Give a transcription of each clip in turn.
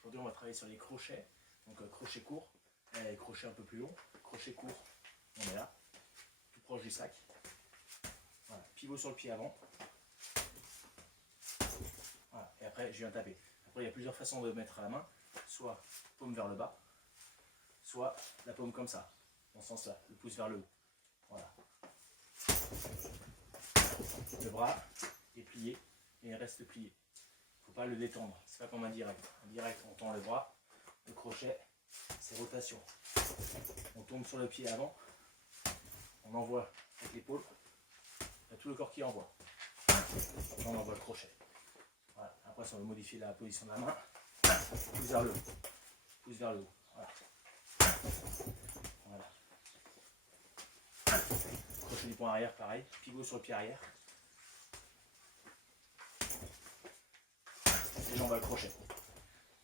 Aujourd'hui, on va travailler sur les crochets. Donc crochet court, et crochet un peu plus long. Crochet court, on est là, tout proche du sac. Voilà. Pivot sur le pied avant. Voilà. Et après, je viens taper. Après, il y a plusieurs façons de mettre la main. Soit paume vers le bas, soit la paume comme ça, dans ce sens-là, le pouce vers le haut. Voilà. Le bras est plié et il reste plié. Il ne faut pas le détendre. C'est pas comme un direct. Un direct, on tend le bras. Le crochet, c'est rotation. On tombe sur le pied avant. On envoie avec l'épaule. Il y a tout le corps qui envoie. On envoie le crochet. Voilà. Après, si on veut modifier la position de la main, pouce vers le haut. Pouce vers le haut. Voilà. Voilà. Crochet du poing arrière, pareil. Pivot sur le pied arrière. Et là, on va le crochet.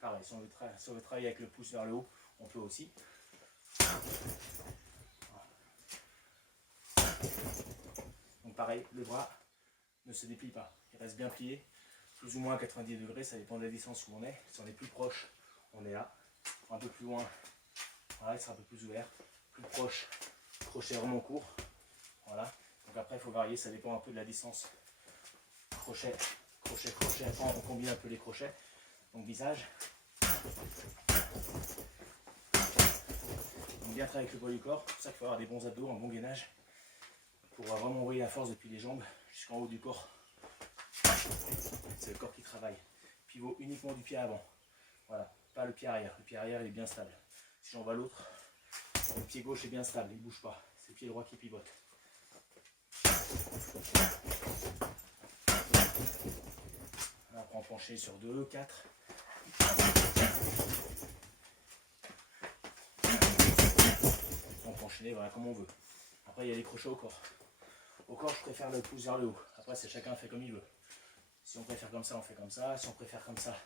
Pareil, si on veut travailler avec le pouce vers le haut, on peut aussi. Voilà. Donc pareil, le bras ne se déplie pas. Il reste bien plié, plus ou moins à 90 degrés, ça dépend de la distance où on est. Si on est plus proche, on est là. Un peu plus loin, voilà, il sera un peu plus ouvert. Plus proche, crochet vraiment court. Voilà. Donc après, il faut varier, ça dépend un peu de la distance. Crochet, crochet, crochet. Après, on combine un peu les crochets. Donc visage. Donc bien travailler avec le poids du corps. C'est pour ça qu'il faut avoir des bons abdos, un bon gainage. Pour vraiment envoyer la force depuis les jambes jusqu'en haut du corps. C'est le corps qui travaille. Pivot uniquement du pied avant. Voilà, pas le pied arrière. Le pied arrière il est bien stable. Si j'en vois l'autre, le pied gauche est bien stable, il ne bouge pas. C'est le pied droit qui pivote. Là, après on peut enchaîner sur 2, 4. On peut enchaîner voilà, comme on veut. Après il y a les crochets au corps. Au corps je préfère le pouce vers le haut. Après c'est chacun fait comme il veut. Si on préfère comme ça, on fait comme ça. Si on préfère comme ça,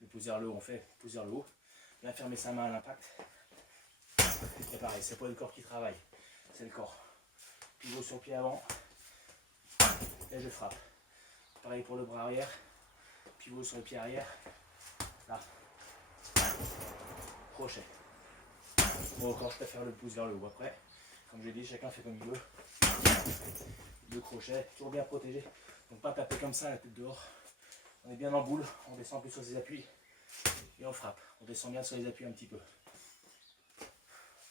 le pouce vers le haut, on fait pouce vers le haut. Bien fermer sa main à l'impact. Et pareil, c'est pas le corps qui travaille, c'est le corps. Pivot sur le pied avant. Et je frappe. Pareil pour le bras arrière. Pivot sur le pied arrière. Là. Crochet. Bon, encore, je préfère le pouce vers le haut. Après, comme je l'ai dit, chacun fait comme il veut. Deux crochets, toujours bien protégé. Donc pas taper comme ça, la tête dehors. On est bien en boule, on descend un peu sur ses appuis. Et on frappe. On descend bien sur les appuis un petit peu.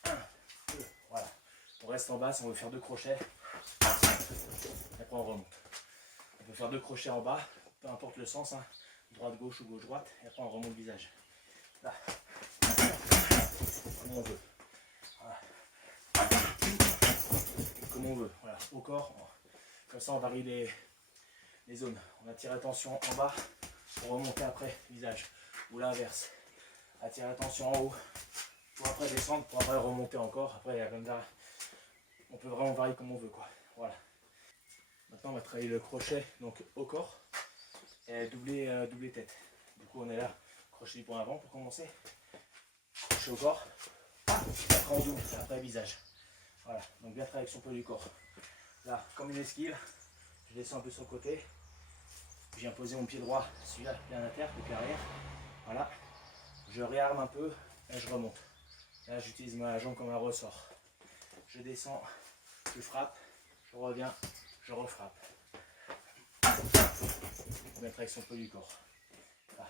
1, 2, voilà. On reste en bas si on veut faire 2 crochets. Et après on remonte. On peut faire 2 crochets en bas, peu importe le sens, hein. Droite-gauche ou gauche-droite. Et après on remonte le visage. Là. Comme on veut. Voilà. Comme on veut. Voilà. Au corps. Comme ça on varie les zones. On attire l'attention en bas pour remonter après visage. Ou l'inverse. Attirer l'attention en haut pour après descendre, pour après remonter encore. Après il y a comme ça. On peut vraiment varier comme on veut, quoi. Voilà. Maintenant on va travailler le crochet donc au corps et doubler tête. Du coup on est là, crochet du poing avant pour commencer. Crochet au corps. Après on double, après visage. Voilà, donc bien travailler avec son poids du corps. Là, comme une esquive, je descends un peu sur le côté. Je viens poser mon pied droit, celui-là, bien à terre, le pied arrière. Voilà. Je réarme un peu et je remonte. Là j'utilise ma jambe comme un ressort. Je descends, je frappe, je reviens, je refrappe. Mettre avec son poids du corps. Là.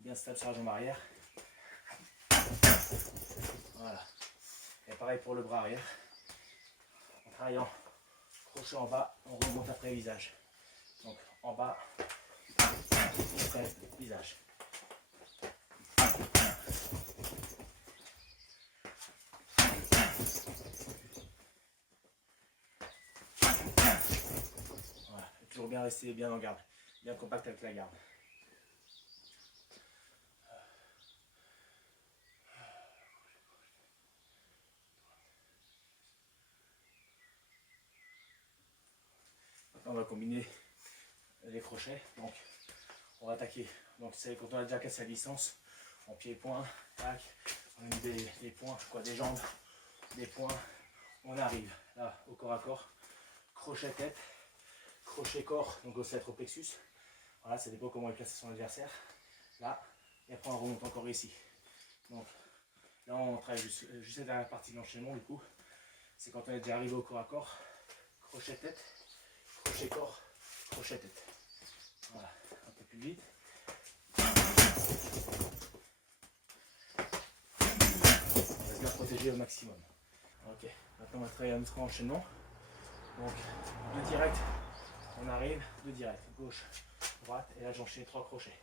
Bien stable sur la jambe arrière. Voilà. Et pareil pour le bras arrière. En travaillant crochet en bas, on remonte après visage. Donc en bas, après visage. Voilà. Et toujours bien rester bien en garde. Bien compact avec la garde. Maintenant on va combiner les crochets. Donc on va attaquer. Donc c'est quand on a déjà cassé la distance, en pied et poing, tac, on met des points, quoi, des jambes, des points, on arrive là au corps à corps, crochet tête, crochet corps, donc aussi être au plexus. Voilà, ça dépend comment il place son adversaire. là, et après on remonte encore ici. Donc là on travaille juste la dernière partie de l'enchaînement du coup. C'est quand on est déjà arrivé au corps à corps, crochet tête, crochet corps, crochet tête. Voilà, un peu plus vite. On va bien protéger au maximum. Ok, maintenant on va travailler un autre enchaînement. Donc, deux directs, on arrive, deux directs, gauche, droite, et là j'enchaîne 3 crochets.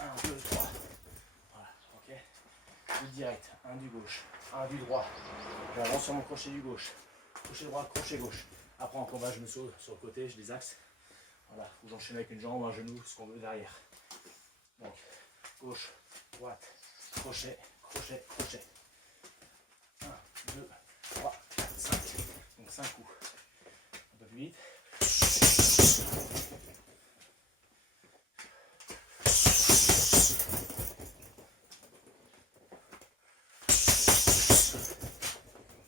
1, 2, 3. Voilà, ok. Deux directs, un du gauche, un du droit. J'avance sur mon crochet du gauche, crochet droit, crochet gauche. Après en combat, je me sauve sur le côté, je les axe. Voilà, ou j'enchaîne avec une jambe, un genou, ce qu'on veut derrière. Donc, gauche, droite, crochet, crochet, crochet. 1, 2, 3, 4, 5. Donc 5 coups. Un peu plus vite.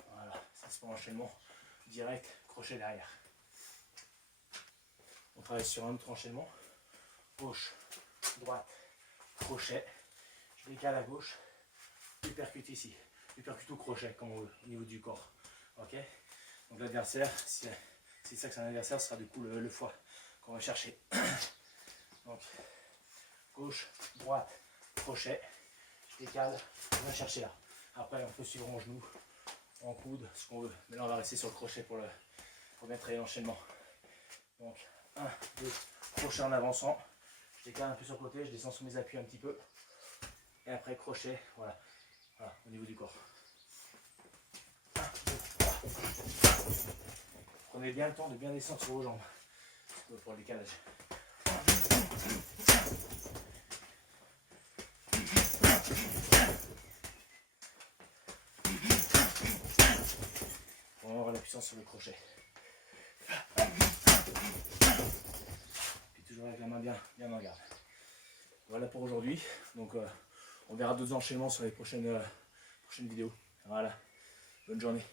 Voilà, ça c'est pour enchaînement direct, crochet derrière. On travaille sur un autre enchaînement. Gauche, droite, crochet. Je décale à gauche, uppercut ici. Uppercut ou crochet, comme on veut, au niveau du corps. Ok. Donc l'adversaire, si c'est ça que c'est un adversaire, ce sera du coup le foie qu'on va chercher. Donc gauche, droite, crochet. Je décale, on va chercher là. Après on peut suivre en genou, en coude, ce qu'on veut. Mais là on va rester sur le crochet pour bien travailler l'enchaînement. Donc 1, 2, crochet en avançant. Je décale un peu sur le côté, je descends sur mes appuis un petit peu. Et après crochet, voilà, au niveau du corps. 1, 2, 3. Prenez bien le temps de bien descendre sur vos jambes pour le décalage. On va avoir la puissance sur le crochet. Puis toujours avec la main bien en garde. Voilà pour aujourd'hui. Donc on verra d'autres enchaînements sur les prochaines vidéos. Voilà. Bonne journée.